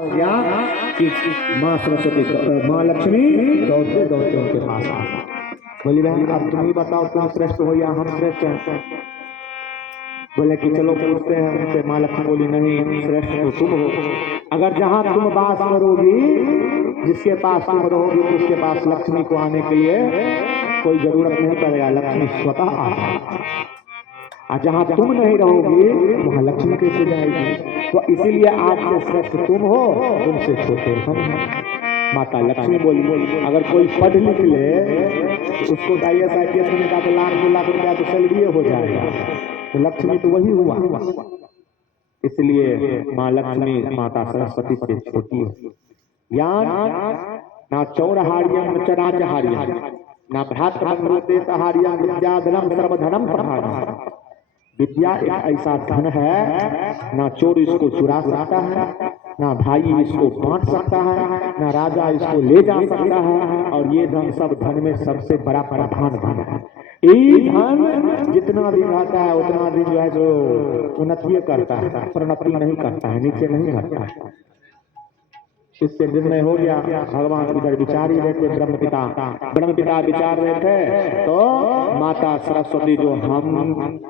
ज्ञान कि माँ सरस्वती माँ लक्ष्मी दौड़ते दौड़ते उनके पास आ बोली बहन अब तुम ही बताओ तुम श्रेष्ठ हो या हम श्रेष्ठ हैं। बोले कि चलो पूछते हैं उनसे। माँ लक्ष्मी बोली नहीं श्रेष्ठ तो तुम हो। अगर जहाँ तुम बात करोगी जिसके पास तुम रहोगी तो उसके पास लक्ष्मी को आने के लिए कोई जरूरत नहीं पड़ेगा, लक्ष्मी स्वतः आ जाएगी। और जहाँ तुम नहीं रहोगी वहाँ लक्ष्मी कैसे जाएगी। तो इसीलिए आज से श्रेष्ठ तुम हो, तुमसे छोटे हम हैं। माता लक्ष्मी बोली अगर कोई पढ़ लिख ले तो उसको IAS IPS होने का तो लाख 2 लाख रुपया तो सैलरी हो जाएगा, तो लक्ष्मी तो वही हुआ। इसलिए माँ लक्ष्मी माता सरस्वती से छोटी है। ज्ञान ना चौरहार्यम न चराचहार्यम ना भ्रातृबंधुदेशहार्यम विद्याधनम सर्वधनम प्रधानम। विद्या एक ऐसा धन है ना चोर इसको चुरा सकता है, ना भाई इसको बांट सकता है, ना राजा इसको ले जा सकता है। और ये धन सब धन में सबसे बड़ा प्रधान धन है। ये धन जितना दिन रहता है उतना दिन जो है जो उन्नति करता है, प्रोन्नति नहीं करता है, नीचे नहीं करता है। इससे निर्णय हो गया। भगवान इधर विचार ही रहे थे, ब्रह्म पिता विचार रहे थे तो माता सरस्वती जो हम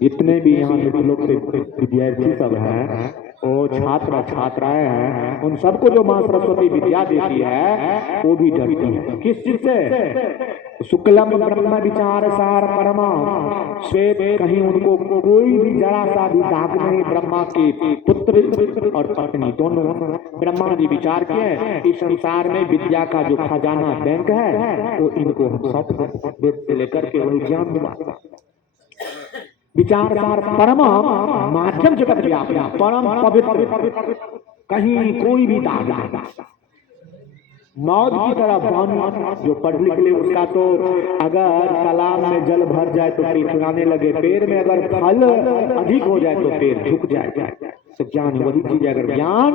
इतने भी यहाँ लोग विद्यार्थी सब हैं वो छात्र छात्राएं हैं, उन सबको जो माँ सरस्वती विद्या देती है वो भी डरती है। किस चीज से? शुक्लम ब्रह्म विचार सार परमा श्वेत, कहीं उनको कोई भी जरा सा भी दाग नहीं। ब्रह्मा के पुत्र और पत्नी दोनों ब्रह्मा जी विचार किए इस संसार में विद्या का जो खजाना बैंक है वो इनको हम सब वेद से लेकर के वही ज्ञान हुआ। विचार सार परम माध्यम जगत व्यापना, परम पवित्र, कहीं कोई भी दाग नहीं। मौत की तरह पानी जो पढ़ लिख ले उसका तो अगर तालाब में जल भर जाए तो पेड़ फुलाने लगे, पेड़ में अगर फल अधिक हो जाए तो पेड़ झुक जाए। तो ज्ञान वही चीज है, अगर ज्ञान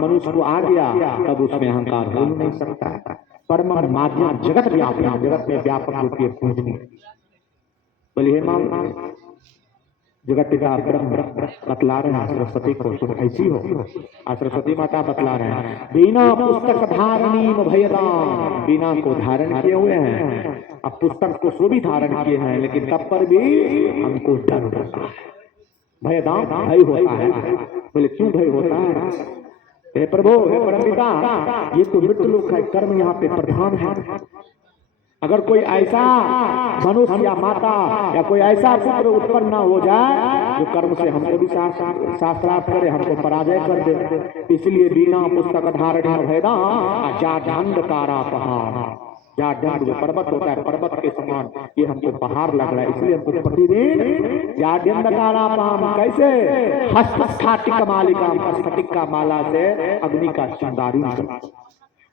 मनुष्य को आ गया तब उसमें अहंकार हो नहीं सकता है। परम माध्यम जगत व्यापना, जगत में व्यापक रूप से पूजनीय। बोलिए मां जगत पिता ब्रह्म बतला रहे हैं सरस्वती को तुम ऐसी हो। सरस्वती माता बतला रहे हैं बिना पुस्तक धारणी भयदान, बिना को धारण किए हुए हैं। अब पुस्तक को सो भी धारण किए हैं लेकिन तब पर भी हमको डर होता है, भयदान भय होता है। बोले क्यों भय होता है? हे प्रभु हे परमपिता ये तो मृत्यु लोक है, कर्म यहाँ पे प्रधान है। अगर कोई ऐसा मनुष्य या माता या कोई ऐसा पुत्र उत्पन्न न हो जाए जो कर्म से हमको भी शास्त्रार्थ करे, हमको पराजय कर दे। इसलिए बिना पुस्तक धारण भेदा जाडंड कारा पहाड़, जाडंड जो पर्वत होता है पर्वत के समान ये हमको पहाड़ लग रहा है। इसलिए हमको प्रतिदिन जाडंड कारा पाम कैसे हस्त स्फटिक मालिका, स्फटिक का माला से अग्नि का श्रृंगारी,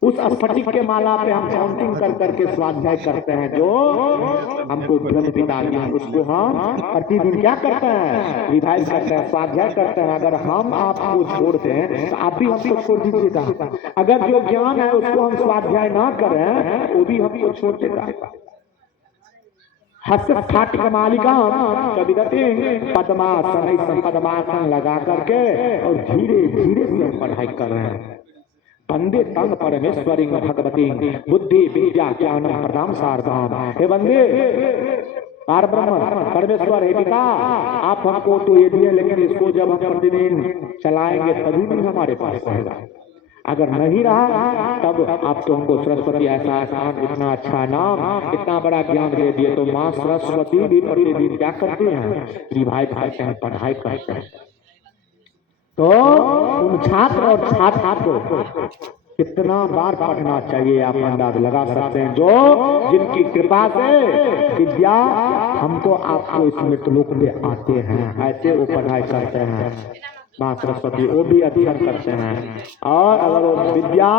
उस स्फटिक के माला पे हम काउंटिंग कर करके स्वाध्याय करते हैं जो हमको ब्रह्म पिता ज्ञान, उसको हम प्रतिदिन क्या करते हैं रिवाइज करते हैं, स्वाध्याय करते हैं। अगर हम आपको छोड़ दें तो आप भी हमको छोड़ दीजिएगा। अगर जो ज्ञान है उसको हम स्वाध्याय ना करें वो भी हमको छोड़ देगा। हस्तस्फटिक मालिका कविगति पद्मासन, पद्मासन लगा करके और धीरे धीरे से पढ़ाई कर रहे हैं। वंदे तंग परमेश्वरी भगवती बुद्धि विद्या ज्ञानम प्रदाम शारदाम। हे वंदे पार ब्रह्म परमेश्वर हे पिता आप हमको तो ये दिए लेकिन इसको जब हम प्रतिदिन चलाएंगे तभी नहीं हमारे पास रहेगा। अगर नहीं रहा तब आप तो हमको सरस्वती ऐसा आसान इतना अच्छा नाम इतना बड़ा ज्ञान दे दिए। तो माँ सरस्वती भी प्रतिदिन क्या करती हैं रिवाइज करते हैं, पढ़ाई करते हैं। तो उन छात्र और छात्रा को कितना बार पढ़ना चाहिए आप अंदाज लगा सकते हैं। जो जिनकी कृपा से विद्या हमको आपको इस मृत्युलोक में आते हैं, ऐसे वो पढ़ाई करते हैं। माँ सरस्वती वो भी अध्ययन करते हैं। और अगर वो विद्या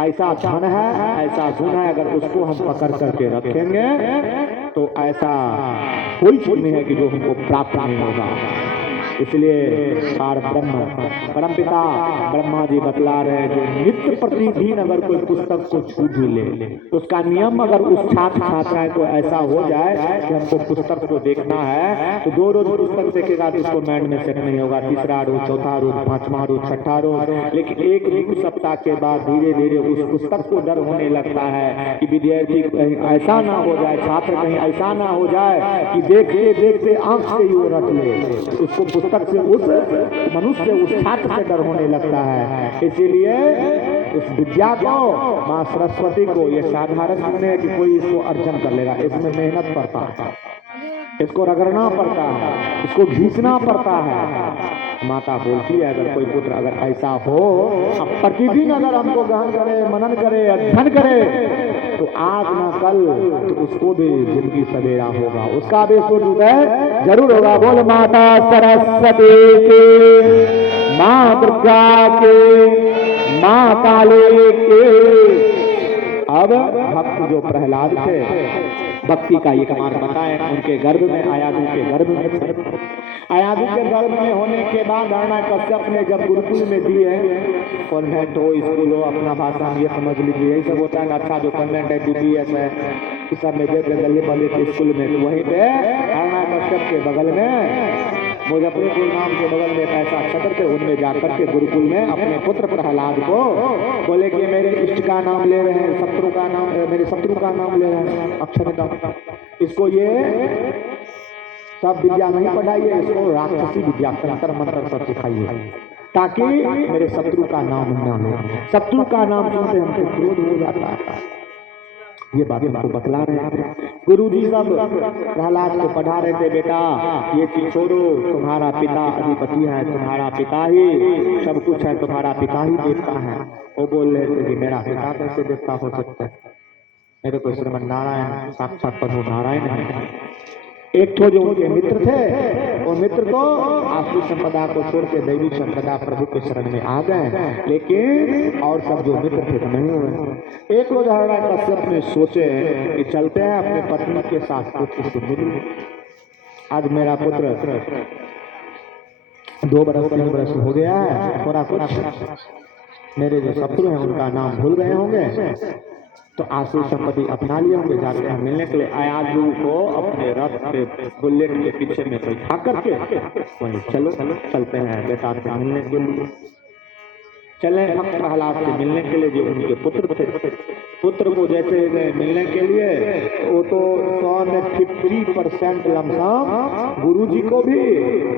ऐसा धन है ऐसा गुण है, अगर उसको हम पकड़ करके रखेंगे तो ऐसा कोई चीज नहीं है कि जो हमको प्राप्त नहीं होगा। इसलिए पार ब्रह्म परमपिता ब्रह्मा जी बतला रहे जो नित्य प्रतिदिन अगर कोई पुस्तक को छू भी ले, उसका नियम अगर उस छात्र छात्राएं को ऐसा हो जाए कि हमको पुस्तक को देखना है, तो 2 रोज पुस्तक देखेगा तो उसको माइंड में सेट नहीं होगा, तीसरा रोज, चौथा रोज, 5वां रोज, 6ठा रोज, लेकिन 1 सप्ताह के बाद धीरे धीरे उस पुस्तक को डर होने लगता है कि विद्यार्थी कहीं ऐसा ना हो जाए, छात्र कहीं ऐसा ना हो जाए कि देखते देखते आंख से ही वो रट ले, उसको पुस्तक से उस मनुष्य उस छात्र से डर होने लगता है। इसीलिए इस विद्या को माँ सरस्वती को ये साधारण नहीं है कि कोई इसको अर्जन कर लेगा, इसमें मेहनत पड़ता है, इसको रगड़ना पड़ता है, इसको घींचना पड़ता है। माता बोलती है अगर कोई पुत्र अगर ऐसा हो, अब प्रतिदिन अगर हमको ग्रहण करे, मनन करे, अध्ययन करे, तो आज ना कल तो उसको भी जिंदगी सवेरा होगा, उसका भी सूर्योदय जरूर होगा। बोल माता सरस्वती के, माँ दुर्गा के, माँ काली के। अब भक्त जो प्रहलाद थे, भक्ति का एक मार्ग बताए, उनके गर्भ में आयादु के गर्भ में, आयादु के गर्भ में होने के बाद हिरण्यकश्यप ने जब गुरुकुल में दिए, कॉन्वेंट हो, स्कूल हो, अपना भाषा में ये समझ लीजिए, यही सब होता है। अच्छा जो कॉन्वेंट है, DPS है, इस सब में गले पल्ले के स्कूल में, तो वहीं पे हिरण्यकश्यप के बगल में मुजफ्फरपुर नाम के बगल में एक ऐसा क्षेत्र थे, उनमें जाकर के गुरुकुल में अपने पुत्र प्रहलाद को बोले कि मेरे इष्ट का नाम ले रहे हैं, शत्रु का नाम, मेरे शत्रु का नाम ले रहे हैं, अक्षर का, इसको ये सब विद्या नहीं पढ़ाइए, इसको राक्षसी विद्या तंत्र मंत्र सब सिखाइए, ताकि मेरे शत्रु का नाम न ले। शत्रु का नाम सुनते हमको क्रोध हो जाता है। ये बात हमको बतला रहे हैं गुरुजी सब प्रहलाद को पढ़ा रहे थे, बेटा ये चीज छोड़ो, तुम्हारा पिता अधिपति है, तुम्हारा पिता ही सब कुछ है, तुम्हारा पिता ही देवता है। वो बोल रहे थे कि मेरा पिता कैसे देवता हो सकता है, मेरे को श्रीमन नारायण साक्षात प्रभु नारायण है। एक तो जो उनके मित्र थे, वो मित्र तो आसुरी संपदा को छोड़ के दैवी संपदा प्रभु के शरण में आ गए, लेकिन और सब जो मित्र थे तो नहीं हुए। एक रोज हिरण्यकश्यप ने सोचे कि चलते हैं अपने पत्नी के साथ पुत्र से मिलने। आज मेरा पुत्र 2 बरस 3 बरस हो गया है, थोड़ा कुछ मेरे जो शत्रु हैं उनका नाम भूल गए होंगे, तो आसुरी संपत्ति अपना लिए होंगे, जाते हैं मिलने के लिए। आयादु को अपने रथ के बुलेट के पीछे में बैठा करके वहीं चलो चलते हैं बेटा से मिलने के लिए। चले भक्त प्रहलाद से मिलने के लिए, जो उनके पुत्र थे। पुत्र को जैसे गए मिलने के लिए, वो तो 150% लमसम गुरु जी को भी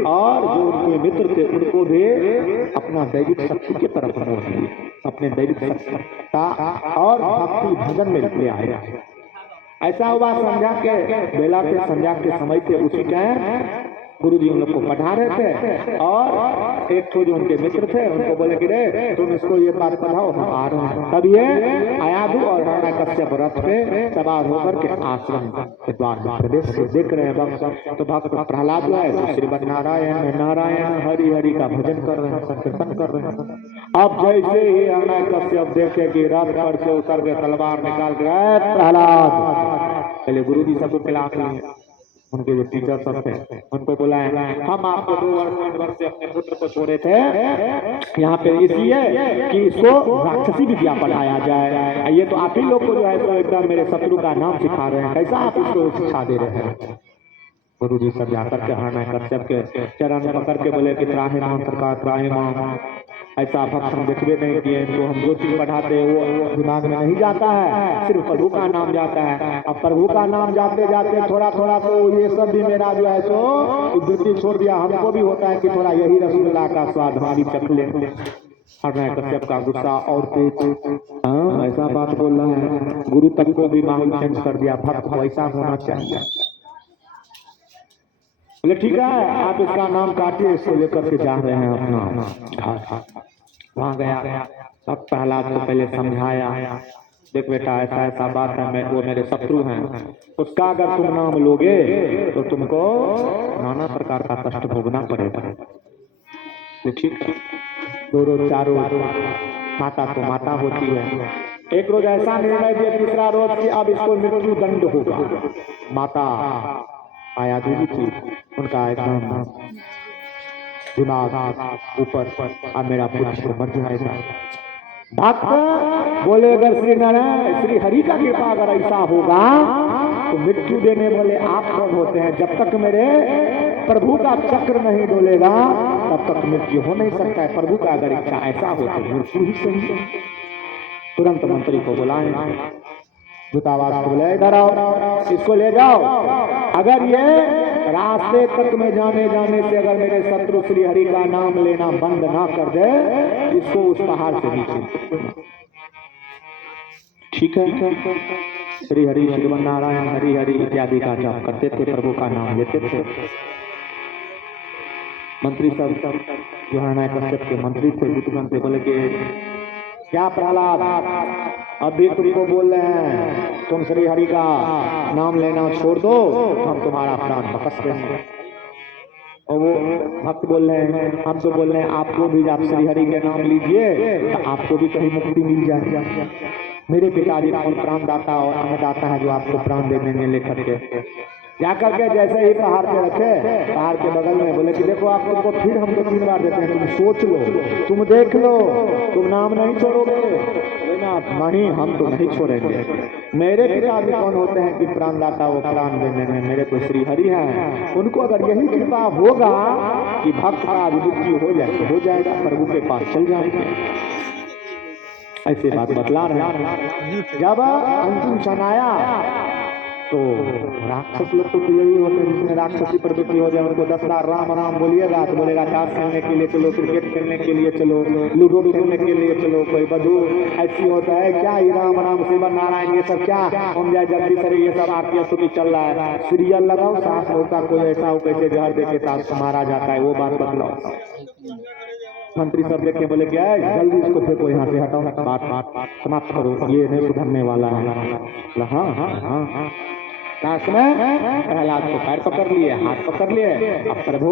और जो उनके मित्र थे उनको भी अपना दैविक शक्ति की तरफ मोड़ दिए, अपने दैविक शक्ति का और भक्ति भजन में ले आए। ऐसा हुआ संध्या के बेला के, संध्या के समय थे, उसी टाइम गुरु जी उन लोग को पढ़ा रहे थे, और एक तो जो उनके मित्र थे उनको बोले कि रे तुम इसको ये बात पढ़ाओ, हम आ रहे हैं। तब ये आयादु और हिरण्यकश्यप रथ पे सवार होकर के आश्रम के द्वार में प्रवेश देख रहे हैं भक्त। तो भक्त प्रहलाद जो है तो श्रीमन नारायण नारायण हरि हरि का भजन कर रहे हैं, संकीर्तन कर रहे हैं। अब जैसे ही हिरण्यकश्यप देखे कि रथ पर से उतर के तलवार निकाल के प्रहलाद, पहले गुरु जी सबको खिलाफ लिए, उनके जो टीचर सब थे उनको बुलाए, हम आपको 2 वर्ष से अपने पुत्र को छोड़े थे यहाँ पे इसलिए कि इसको राक्षसी विद्या पढ़ाया जाए। ये तो आप ही लोग को जो है तो एकदम मेरे शत्रु का नाम सिखा रहे हैं, कैसा आप इसको शिक्षा दे रहे हैं। गुरु जी सब जाकर के हिरण्यकश्यप के चरण पकड़ के बोले कि त्राहिमाम सरकार त्राहिमाम, ऐसा भक्त हम देखते नहीं किए, तो हम जो चीज पढ़ाते हैं वो दिमाग में नहीं जाता है, सिर्फ प्रभु का नाम जाता है। अब प्रभु का नाम जाते जाते थोड़ा थोड़ा तो ये सब भी मेरा जो है सो वृत्ति छोड़ दिया। हमको भी होता है कि थोड़ा यही रसगुल्ला का स्वाद हमारी चख ले। हिरण्यकश्यप का गुस्सा और तेज, हाँ ऐसा बात बोल रहा है, गुरु तक को भी माहौल चेंज कर दिया, भक्त को ऐसा होना चाहिए। बोले ठीक है आप इसका नाम काटिए, इसको लेकर के जा रहे हैं अपना। वहां गया, सब प्रहलाद को पहले समझाया, देख बेटा ऐसा ऐसा बात है, मैं वो मेरे शत्रु हैं, उसका अगर तुम नाम लोगे तो तुमको नाना प्रकार का कष्ट भोगना पड़ेगा। ठीक 2 रोज 4 रोज माता तो माता होती है। एक रोज ऐसा निर्णय दिया, तीसरा रोज कि अब इसको मृत्यु दंड होगा। माता आयादु थी, उनका एकदम दिमाग ऊपर, अब मेरा पुत्र मर जाएगा। भक्त बोले अगर श्री नारायण श्री हरि का कृपा अगर ऐसा होगा तो मृत्यु देने वाले आप कौन होते हैं? जब तक मेरे प्रभु का चक्र नहीं डोलेगा तब तक मृत्यु हो नहीं सकता है। प्रभु का अगर इच्छा ऐसा हो तो मृत्यु ही सही। तुरंत मंत्री को बुलाएं, दूतावास को बुलाए, इधर आओ, इसको ले जाओ। अगर ये रास्ते तक में जाने से अगर मेरे शत्रु श्री हरि का नाम लेना बंद ना कर दे, इसको उस पहाड़ से नीचे। ठीक है, श्री हरि श्रीमन नारायण हरि हरि इत्यादि का जाप करते थे, प्रभु का नाम लेते थे। मंत्री सब जो है कश्यप के मंत्री थे, विद्वान थे, बोले कि क्या प्रहलाद अभी तुमको बोल रहे हैं तुम श्री हरि का नाम लेना छोड़ दो, हम तुम्हारा प्राण बकस देंगे। और वो भक्त बोल रहे हैं, हम तो बोल रहे हैं आपको भी आप श्री हरि के नाम लीजिए तो आपको भी कहीं मुक्ति मिल जाए। मेरे पिताजी कौन प्राणदाता और अन्नदाता है जो आपको प्राण दे देंगे लेकर के। जाकर के जैसे ही पहाड़ पे रखे, पहाड़ के बगल में बोले कि देखो आप तुमको फिर हम तो 3 बार देते हैं, तुम सोच लो, तुम देख लो, तुम नाम नहीं छोड़ोगे ना? नहीं, हम तो नहीं छोड़ेंगे। मेरे पिताजी कौन होते हैं कि प्राणदाता वो प्राण देने में? मेरे तो श्री हरि हैं। उनको अगर यही कृपा होगा कि भक्त का मृत्यु हो जाए तो हो जाएगा, प्रभु के पास चल जाएंगे। ऐसे बात बतला रहे। जब अंतिम क्षण आया तो राक्षस लोग तो यही होते हैं जिसमें राक्षसी प्रवृत्ति हो जाए, उनको 10 बार राम राम बोलिएगा तो बोलेगा ताश खेलने के लिए चलो, क्रिकेट खेलने के लिए चलो, लूडो खेलने के लिए चलो। कोई बधू ऐसी होता है क्या ये राम राम श्रीमन नारायण ये सब क्या हम जाए जल्दी से, ये सब आपकी स्तुति चल रहा है, सीरियल लगाओ, सास होता कोई ऐसा हो कैसे जहर देके सास मारा जाता है, वो बात बतलाओ। मंत्री सब देख के बोले क्या है, जल्दी इसको फेंको यहाँ से, हटाओ, बात समाप्त करो, ये नहीं सुधरने वाला है। हाँ प्रहलाद को पैर पकड़ लिए, हाथ पकड़ लिए। अब प्रभु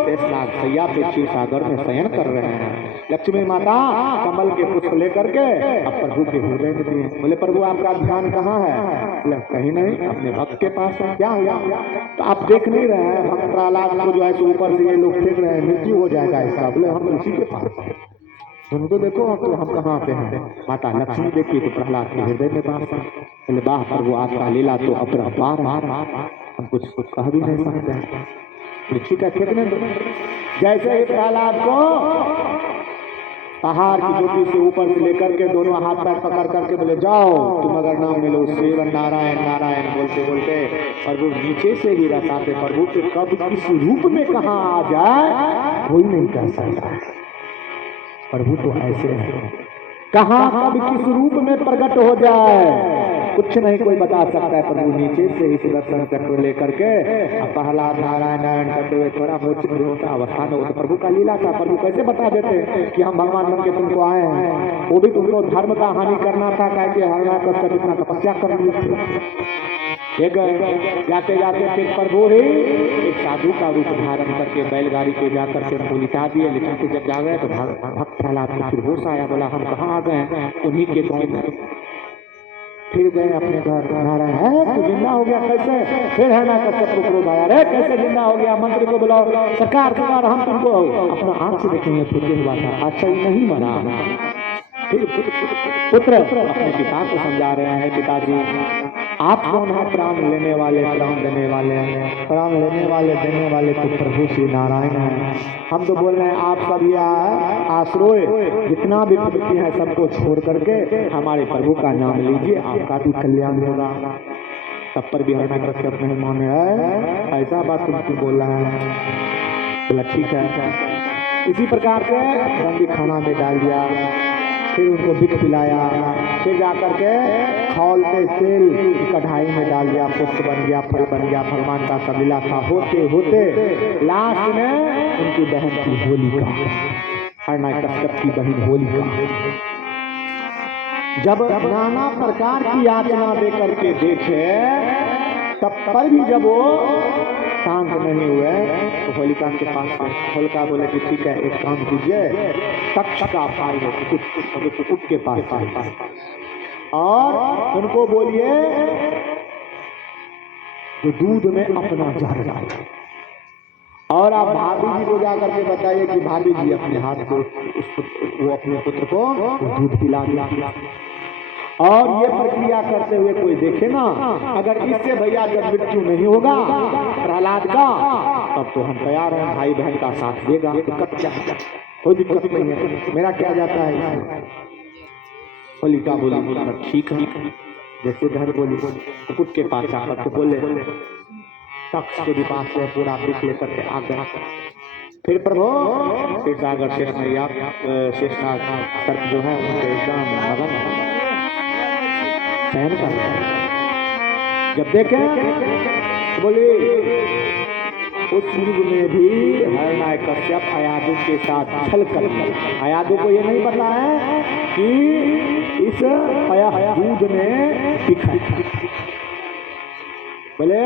शेषनाग सैया पे क्षीर सागर में शयन कर रहे हैं। लक्ष्मी माता कमल के पुष्प लेकर के अब प्रभु के हृदय में दिए। बोले प्रभु आपका ध्यान कहाँ है? बोले कहीं नहीं, अपने भक्त के पास है। क्या हुआ? तो आप देख नहीं रहे हैं भक्त प्रहलाद को जो है तो ऊपर से ये लोग फेंक रहे हैं, मृत्यु हो जाएगा इसका। बोले हम उसी के पास है, उनको देखो तो हम कहाँ पे हैं? माता लक्ष्मी देखिए तो प्रहलाद के हृदय में बात है। बोले वाह प्रभु आपका लीला तो अपरंपार, हम कुछ कह भी नहीं सकते। ठीक है, फेंकने दो। जैसे ही प्रहलाद को पहाड़ की चोटी से ऊपर से लेकर के दोनों हाथ पैर पकड़ करके बोले जाओ तुम अगर नाम मिलो श्रीमन नारायण नारायण बोलते बोलते प्रभु नीचे से ही रसाते। प्रभु के कब किस रूप में कहाँ आ जाए कोई नहीं कह सकता। प्रभु तो ऐसे हैं, कहाँ कब किस रूप में प्रकट हो जाए कुछ नहीं कोई बता सकता है। प्रभु नीचे से ही सुदर्शन चक्र लेकर के प्रहलाद नारायण नारायण करते हुए थोड़ा बहुत होता अवस्थान हो तो प्रभु का लीला था। प्रभु कैसे बता देते कि हम भगवान बन के तुमको आए हैं? वो भी तुमको धर्म का हानि करना था, क्या कि हरणाकश्यप इतना तपस्या कर ली थी। जाते जाते फिर प्रभु ही एक साधु का रूप धारण करके बैलगाड़ी पे जाकर के उनको लिटा दिए। लेकिन फिर जब जा गए तो भक्त प्रहलाद को फिर होश आया, बोला हम कहाँ आ गए? उन्हीं के गाँव में। फिर गए अपने घर, नारायण है तो जिंदा हो गया कैसे? फिर है ना कश्यप को क्रोध आया, अरे कैसे जिंदा हो गया? मंत्री को बुलाओ, सरकार हम तुमको अपना आंख से देखेंगे फिर हुआ था। अच्छा नहीं मरा। फिर पुत्र अपने पिता को समझा रहे हैं, पिताजी आप कौन है प्राण लेने वाले प्राण देने वाले? प्राण लेने वाले देने वाले तो प्रभु श्री नारायण हैं। हम तो बोल रहे हैं आप सब यह आश्रय जितना भी प्रवृत्ति है सबको छोड़ करके हमारे प्रभु का नाम लीजिए, आपका भी कल्याण होगा। तब पर भी हरणाकश्यप नहीं माने है, ऐसा बात तुमको बोल रहा है। बोला ठीक है। इसी प्रकार से बंदी खाना में डाल दिया, फिर उनको बिक पिलाया, फिर जाकर के खौल के तेल कढ़ाई में डाल दिया, पुष्प बन गया, फल बन गया। भगवान का सब लीला था। होते होते लास्ट में उनकी बहन की होलिका, हरणाकश्यप की बहन होलिका, जब नाना प्रकार की यातना दे करके देखे तब पर भी जब वो शांत नहीं हुए तो होलिका के पास होलिका बोले कि ठीक है एक काम कीजिए, तक्ष का भाई है कुछ के पास आए और उनको बोलिए जो दूध में अपना जहर डाले। और आप भाभी जी को जा करके बताइए कि भाभी जी अपने हाथ को वो अपने पुत्र को दूध पिला दिया। और ये प्रक्रिया करते हुए कोई देखे ना, अगर इससे भैया जब मृत्यु नहीं होगा प्रहलाद का, तब तो हम तैयार हैं, भाई बहन का साथ देगा, दिक्कत क्या है, कोई दिक्कत नहीं है, मेरा क्या जाता है इसमें। होलिका बोली ठीक है, जैसे घर बोली कुकुट के पास जाकर के बोले, तख्त के भी पास से पूरा पीठ लेकर के आ गया। फिर प्रभु शेषनाग शेषनाग सर्प जो है उनके एकदम मगन सहन कर रहे हैं। जब देखें बोले उस युग में भी हिरण्य कश्यप अयादु के साथ छल कर, अयादु को ये नहीं पता है कि इस दूध में दिखा, बोले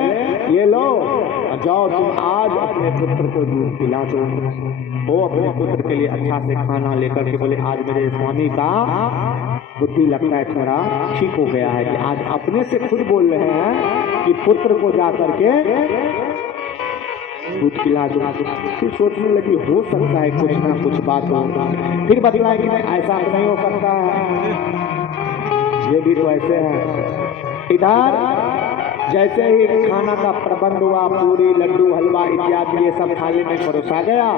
ये लो जाओ तुम आज अपने पुत्र को दूध पिला दो। वो अपने पुत्र के लिए अच्छा से खाना लेकर के बोले आज मेरे स्वामी का बुद्धि लगता है थोड़ा ठीक हो गया है कि आज अपने से खुद बोल रहे हैं कि पुत्र को जा करके दूध पिला दो। फिर सोचने लगी हो सकता है कुछ ना कुछ बात हो, फिर बतलाए कि नहीं ऐसा नहीं हो सकता है, ये भी तो ऐसे है। इधर जैसे ही खाना का प्रबंध हुआ, पूरी लड्डू हलवा इत्यादि ये सब थाली में परोसा गया,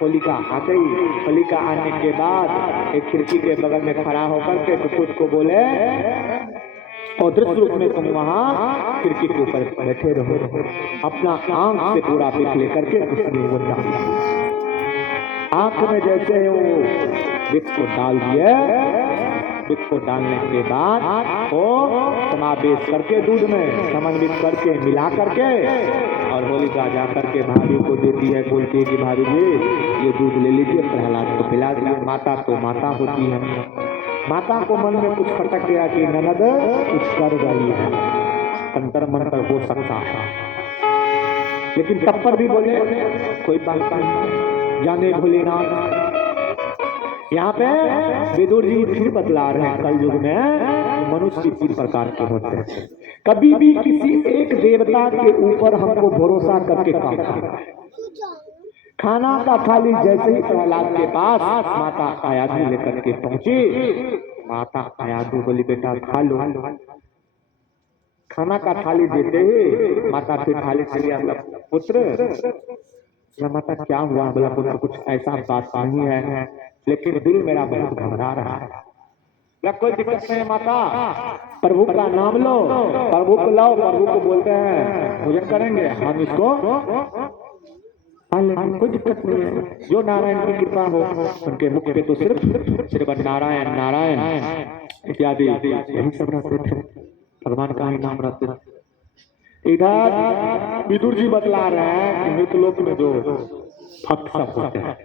होलिका आ गई। होलिका आने के बाद एक खिड़की के बगल में खड़ा होकर के कुकुट को बोले, और दृश्य रूप में तुम वहाँ खिड़की के ऊपर बैठे रहो, अपना आंख से पूरा पीठ लेकर के उसने वो डाल, आंख में जैसे वो विष को डाल दिए, विष को डालने के बाद वो समावेश करके दूध में समन्वित करके मिला करके, और होलिका जा करके भाभी को देती है, बोलती है कि भाभी जी ये दूध ले लीजिए, प्रहलाद को पिला दीजिए। माता तो माता होती है, माता को मन में कुछ खटक गया कि ननद कुछ कर रही है, अंतर मंतर हो सकता है, लेकिन तब पर भी बोले कोई बात नहीं, जाने भोलेनाथ। यहाँ पे विदुर जी फिर बतला रहे हैं, कल युग में मनुष्य 3 प्रकार के होते हैं। कभी भी किसी एक देवता के ऊपर हमको भरोसा करके काम करना है। खाना का थाली जैसे ही प्रहलाद के पास माता अयादु लेकर के पहुंची, माता अयादु बोली बेटा खा लो। खाना का थाली देते ही माता फिर थाली से लिया, पुत्र या माता क्या हुआ? बोला पुत्र कुछ ऐसा बात नहीं है, लेकिन दिल मेरा बहुत घबरा रहा है। कोई दिक्कत नहीं माता, प्रभु का नाम लो, प्रभु को लाओ, प्रभु को बोलते हैं भोजन करेंगे, हम इसको कोई दिक्कत नहीं है। जो नारायण की कृपा हो, उनके मुख पे तो सिर्फ नारायण नारायण इत्यादि यही सब रहते थे, भगवान का ही नाम रहते थे। इधर विदुर जी बतला रहे हैं कि मृतलोक में जो भक्त सब होते हैं,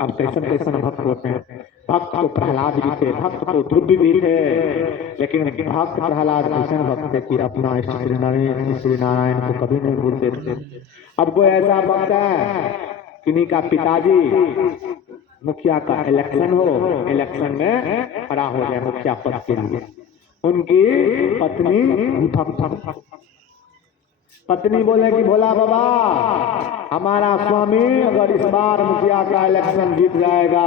अब कैसन भक्त होते हैं। भक्त तो प्रहलाद भी थे, भक्त तो ध्रुव भी थे, लेकिन भक्त प्रहलाद ऐसा भक्त थे कि अपना श्री नारायण को कभी नहीं भूलते थे। अब कोई ऐसा भक्त है किन्हीं का पिताजी मुखिया का इलेक्शन हो, इलेक्शन में खड़ा हो जाए मुखिया पद के लिए, उनकी पत्नी बोले कि भोला बाबा हमारा स्वामी अगर इस बार मुखिया का इलेक्शन जीत जाएगा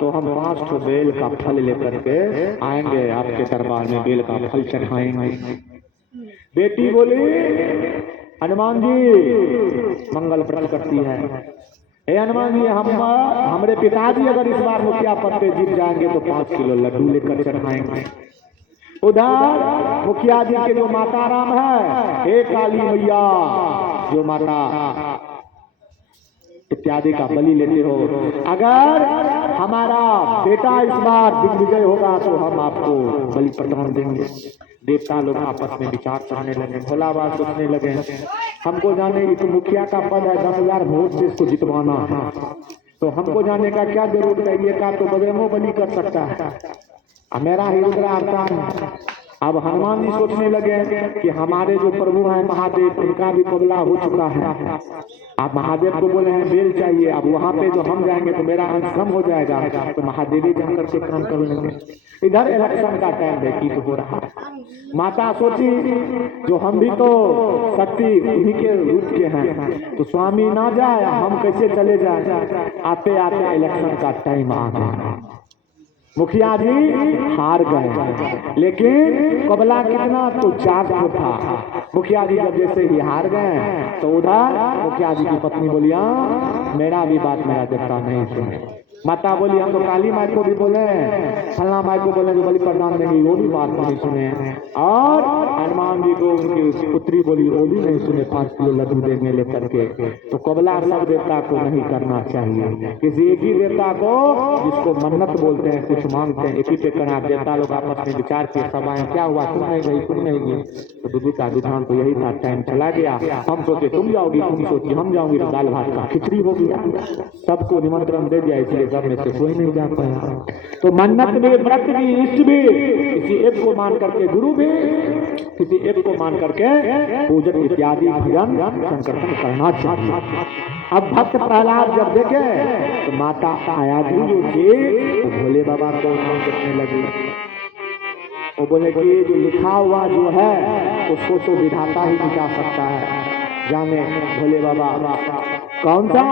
तो हम 5 बेल का फल लेकर के आएंगे, आपके दरबार में बेल का फल चढ़ाएंगे। बेटी बोली हनुमान जी मंगल व्रत करती है, हे हनुमान जी हमारे पिताजी अगर इस बार मुखिया पद पे जीत जाएंगे तो 5 किलो लड्डू लेकर चढ़ाएंगे। उधर मुखिया जी के जो माता राम है, हे काली मैया जो माता इत्यादि का बलि लेते हो, अगर हमारा बेटा इस बार दिग्विजय होगा तो हम आपको बलि प्रदान देंगे। देवता लोग आपस में विचार करने लगे, भोलाबाद सोचने लगे, हमको जाने इस मुखिया का पद है, 10,000 वोट से इसको जितवाना है, तो हमको जाने का क्या जरूरत है, ये का तो बजरंगो बलि कर सकता है, मेरा ही रुद्र अवतार है, अब हनुमान जी सोचने लगे कि हमारे जो प्रभु हैं महादेव, उनका भी कबला हो चुका है। आप महादेव को बोले हैं बेल चाहिए, अब वहां पे जो हम जाएंगे तो मेरा अंश कम हो जाएगा, तो महादेवी जाकर के काम कर लेंगे। इधर इलेक्शन का टाइम व्यतीत हो रहा है। माता सोची जो हम भी तो शक्ति उन्हीं के रूप के हैं, तो स्वामी ना जाए हम कैसे चले जाए। आते आते इलेक्शन का टाइम आ गया, मुखिया जी हार गए, लेकिन कबला कितना तो 400 था। मुखिया जी जब जैसे ही हार गए तो उधर मुखिया जी की पत्नी बोली मेरा भी बात मेरा देवता नहीं सुने। माता बोली हम तो काली माई को भी बोले, फलना माई को बोले जो बलि प्रदान देंगे वो भी बात नहीं सुने, और हनुमान जी को उनकी पुत्री बोली वो भी नहीं सुने, 5 किलो लड्डू देंगे लेकर के। तो कबला सब देवता को नहीं करना चाहिए, किसी एक ही देवता को जिसको मन्नत बोलते हैं, कुछ मांगते हैं, एक ही पे करना। देवता लोग आपस में विचार किए, सब आए क्या हुआ, तुम नहीं गई तुम नहीं गई। तो दीदी का विधान तो यही था, टाइम चला गया, हम सोचे तुम जाओगी, तुम सोची हम जाऊंगी, तो दाल भात का खिचड़ी हो गया। सबको निमंत्रण दे दिया, इसलिए सब में से कोई नहीं जा पाया। तो मन्नत भी, व्रत भी, इष्ट भी, किसी एक को मान करके, गुरु भी किसी एक को मान करके पूजन इत्यादि भजन संकीर्तन करना चाहिए। अब भक्त प्रहलाद जब देखे तो माता आयादी जो थी वो भोले बाबा को करने लगी। वो बोले कि जो लिखा हुआ जो है उसको तो विधाता ही मिटा सकता है, जाने भोले बाबा कौन सा।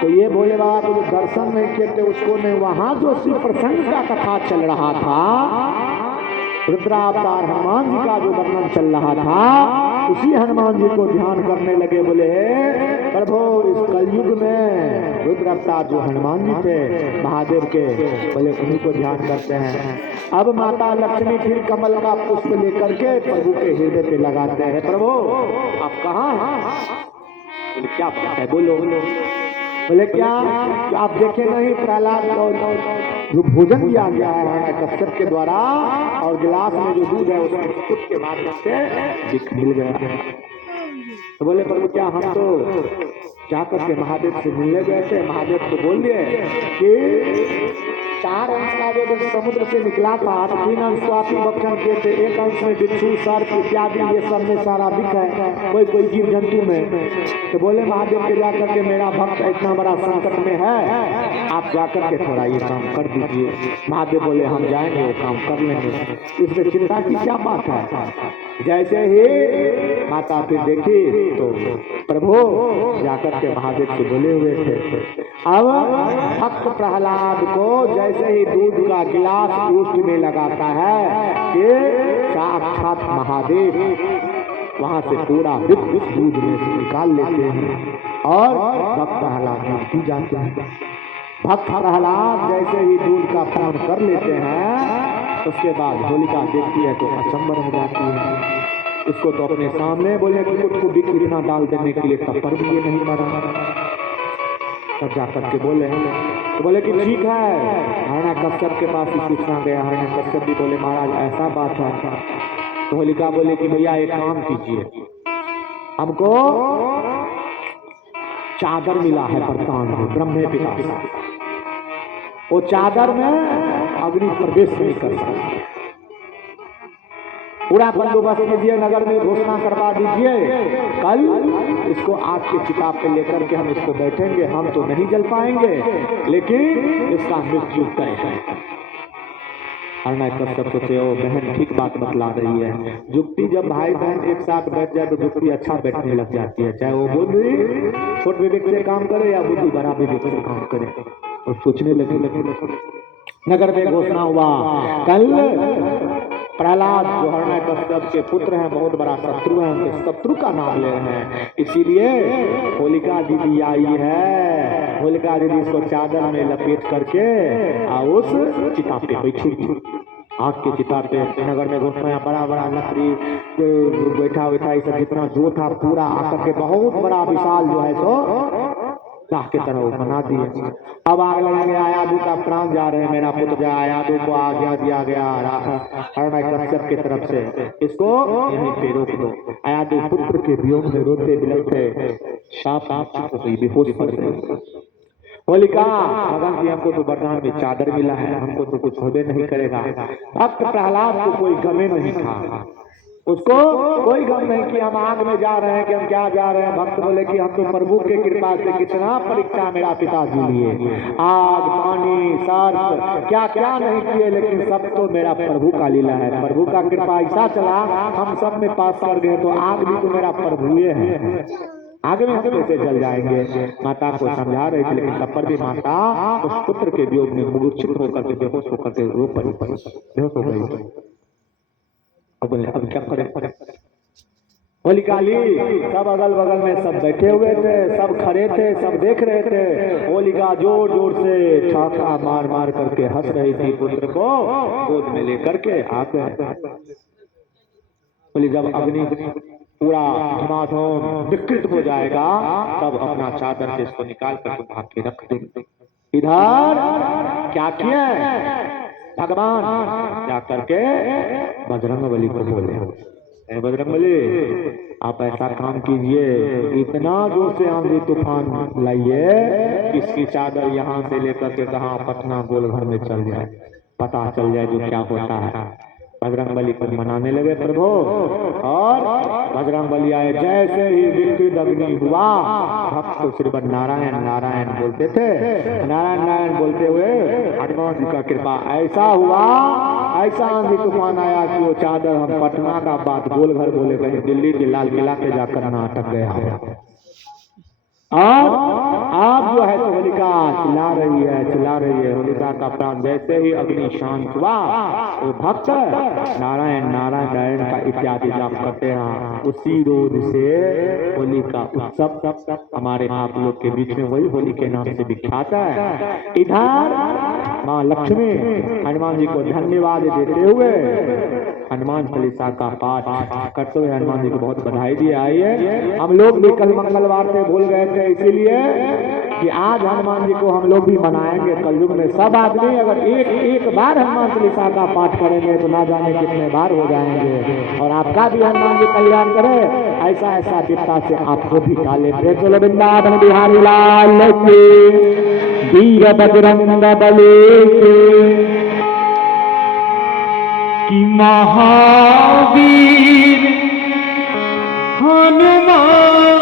तो ये भोले बाबा को जो दर्शन नहीं किए थे उसको नहीं, वहां जो शिव प्रसंग का कथा चल रहा था, रुद्रावतार हनुमान जी का जो वर्णन चल रहा था, उसी हनुमान जी को ध्यान करने लगे। बोले प्रभु इस कलयुग में रुद्रावतार जो हनुमान जी थे महादेव के, बोले उन्हीं को ध्यान करते हैं। अब माता लक्ष्मी फिर कमल का पुष्प लेकर के प्रभु के हृदय पे लगाते हैं। प्रभु आप कहाँ हैं? क्या बात है, बोलो। बोले क्या आप देखे नहीं प्रहलाद को जो भोजन दिया गया है कश्यप के द्वारा, और गिलास में जो दूध है उसमें बिस्कुट के माध्यम से मिल गया है। तो बोले प्रभु क्या हम तो जाकर के महादेव से मिलने गए थे, महादेव को बोल दिए कि 4 अंश का जो समुद्र से निकला था, 3 अंश को आप ही भक्षण किए थे, 1 अंश में बिच्छू सर्प इत्यादि ये सब में सारा दिख है, कोई कोई जीव जंतु में। तो बोले महादेव के जाकर के मेरा भक्त इतना बड़ा संकट में है, आप जाकर के थोड़ा ये काम कर दीजिए। महादेव बोले हम जाएंगे वो काम कर लेंगे, इसमें चिंता की क्या बात है। जैसे ही माता फिर देखी तो प्रभु जाकर के महादेव से बोले हुए थे। अब भक्त प्रहलाद को जैसे ही दूध का गिलास उष्ट में लगाता है कि साक्षात महादेव वहां से पूरा विद्युत दूध में से निकाल लेते हैं और भक्त प्रहलाद में पी जाते हैं। भक्त प्रहलाद जैसे ही दूध का पान कर लेते हैं, उसके बाद होलिका देखती है तो अचंभर हो जाती है। इसको तो अपने सामने बोले कुकुट को भी किरना डाल देने के लिए तत्पर भी ये नहीं मरा। तब जाकर के बोले तो बोले कि ठीक है, हरणा कश्यप के पास ही पूछना गया। हरणा कश्यप भी बोले महाराज ऐसा बात है। तो होलिका बोले कि भैया एक काम कीजिए, हमको चादर मिला है प्रतान में ब्रह्मे पिता से, वो चादर में अग्नि प्रवेश नहीं कर सकता। पूरा बंदोबस्त कीजिए, नगर में घोषणा करवा दीजिए, कल इसको आग के चिता पे लेकर के हम इसको बैठेंगे। हम तो नहीं जल पाएंगे लेकिन इसका मृत्यु तय है। हरणा कश्यप सोचे ओ बहन ठीक बात बतला रही है। जुक्ति जब भाई बहन एक साथ बैठ जाए तो जुक्ति अच्छा बैठने लग जाती है, चाहे वो बुद्धि छोट विवेक से काम करे या बुद्धि बड़ा विवेक से काम करे। और सोचने लगे नगर में घोषणा हुआ कल प्रहलाद जो हरणा कश्यप के पुत्र हैं, बहुत बड़ा शत्रु है, उनके शत्रु का नाम ले रहे हैं, इसीलिए होलिका दीदी आई है। होलिका दीदी इसको चादर में लपेट करके उस चिता पे बैठी, आग के चिता पे। नगर में घोषणा बड़ा बड़ा लकड़ी बैठा बैठा सब जितना जो था पूरा आकर के बहुत बड़ा विशाल जो है तो दाह के तरह बना दिए। अब आग लगा गया, आयादू का प्राण जा रहे हैं, मेरा पुत्र जा। आयादू को आज्ञा दिया गया हरणा कश्यप की तरफ से, इसको यहीं पे रोक दो। आयादू पुत्र के वियोग में रोते बिलखते शाप हो गई, बेहोश पड़ गई। होलिका भगवान जी हमको तो वरदान में चादर मिला है, हमको तो कुछ होबे नहीं करेगा। भक्त प्रहलाद को कोई गमे नहीं था, उसको कोई गम नहीं कि हम आग में जा रहे हैं कि हम क्या जा रहे हैं। भक्त बोले कि हम तो प्रभु के कृपा से कितना परीक्षा मेरा पिताजी लिए, आग पानी सर्प क्या क्या नहीं किए, लेकिन सब तो मेरा प्रभु का लीला है। प्रभु का कृपा ऐसा चला हम सब में पास कर गए, तो आग भी तो मेरा प्रभु है, आगे में हम कैसे जल जाएंगे। माता को समझा रही थी, लेकिन तब पर भी माता उस पुत्र के वियोग में मूर्छित होकर के बेहोश होकर के रो पड़ी, बेहोश हो गई। अब क्या करें। होलिका ली सब अगल बगल में सब बैठे हुए थे, सब खड़े थे, सब देख रहे थे। होलिका जोर जोर से ठाठा मार मार करके हंस रही थी, पुत्र को गोद में लेकर के आ गए। बोली जब अग्नि पूरा धमाधम विकृत हो जाएगा, तब अपना चादर से इसको निकाल कर भाग के रख देंगे। इधर क्या किया भगवान, जा करके बजरंगबली को बोले, बजरंगबली आप ऐसा काम कीजिए, इतना जोर से आंधी तूफान लाइए, इसकी चादर यहाँ से लेकर के कहाँ पटना गोलघर में चल जाए, पता चल जाए जो क्या होता है। बजरंगबली को मनाने लगे प्रभु, और बजरंगबली आए। जैसे ही विकृत अग्नि हुआ, भक्त तो सिर्फ नारायण नारायण बोलते थे, नारायण नारायण बोलते हुए हनुमान जी का कृपा ऐसा हुआ, ऐसा आंधी तूफान आया कि वो चादर हम पटना का बात गोलघर बोले, कहीं दिल्ली के लाल किला पे जाकर ना अटक गया। और आप जो है तो होलिका चिल्ला रही है, चिल्ला रही है। होलिका का प्राण जैसे ही अग्नि शांत हुआ, वो भक्त नारायण नारायण नारायण का इत्यादि जाप करते रहा। उसी रोज से होली का उत्सव हमारे आप लोग के बीच में वही होली के नाम से विख्यात है। इधर माँ लक्ष्मी हनुमान जी को धन्यवाद देते हुए हनुमान चालीसा का पाठ करते हुए हनुमान जी को बहुत बधाई दी। आइए, हम लोग भी कल मंगलवार से भूल गए थे, इसीलिए कि आज हनुमान जी को हम लोग भी मनाएंगे। कलयुग में सब आदमी अगर एक बार हनुमान चालीसा का पाठ करेंगे तो ना जाने कितने बार हो जाएंगे। और आपका भी हनुमान जी कल्याण करे, ऐसा ऐसा विपदा से आपको भी टाले। चलो वृंदावन बिहारी लाल की, वीर बजरंग बली की, महावीर हनुमान